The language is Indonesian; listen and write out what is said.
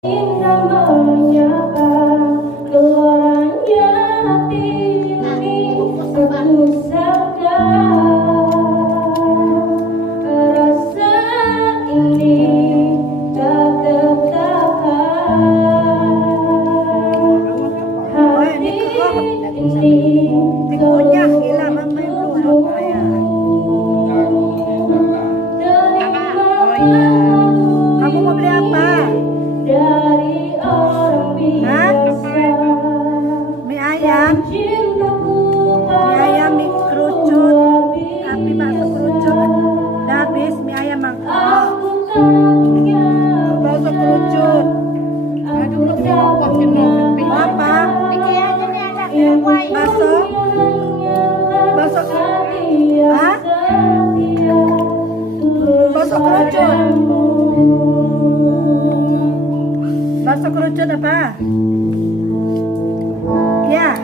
Menyapa geloranya hati ini seusahkah rasa ini tak tertahan. Hati ini Kamu mau beli apa? Dari orang biasa. Mie ayam? Mie ayam, mie kerucut, tapi bakso kerucut. Udah habis mie ayam mangkok. Bakso kerucut. Mau apa? Bakso? Bakso? Hah? Bakso kerucut. Bakso kerucut apa? Ya.